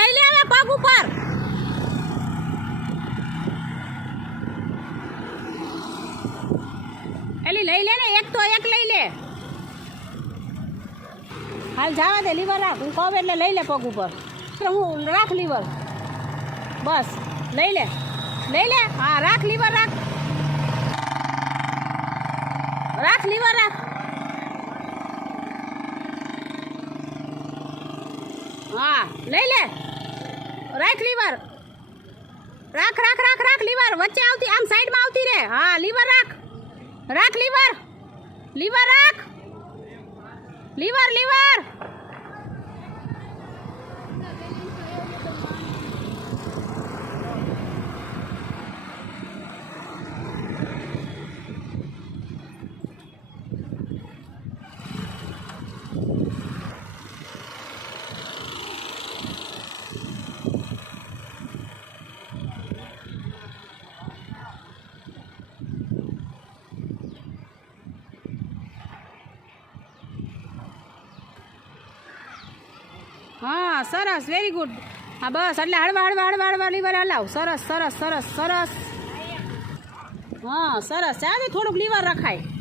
લઈ લે હવે પગ ઉપર. એલી લઈ લે ને, એક તો એક લઈ લે. હાલ જવા દે, લીવર રાખ. હું કહું એટલે લઈ લે પગ ઉપર. હું રાખ લીવર, બસ લઈ લે, લઈ લે. હા રાખ લીવર, રાખ રાખ લીવર રાખ. હા લઈ લે, રાખ લીવર, રાખ રાખ રાખ રાખ લીવર. વચ્ચે આવતી, આમ સાઈડમાં આવતી રે. હા લીવર રાખ, રાખ લીવર, લીવર રાખ, લીવર લીવર. હા સરસ, વેરી ગુડ. હા બસ, એટલે હળવા હળવા હળવા હળવા લીવર હલાવ. સરસ સરસ સરસ સરસ. હા સરસ, ચાલો થોડુંક લીવર રખાય.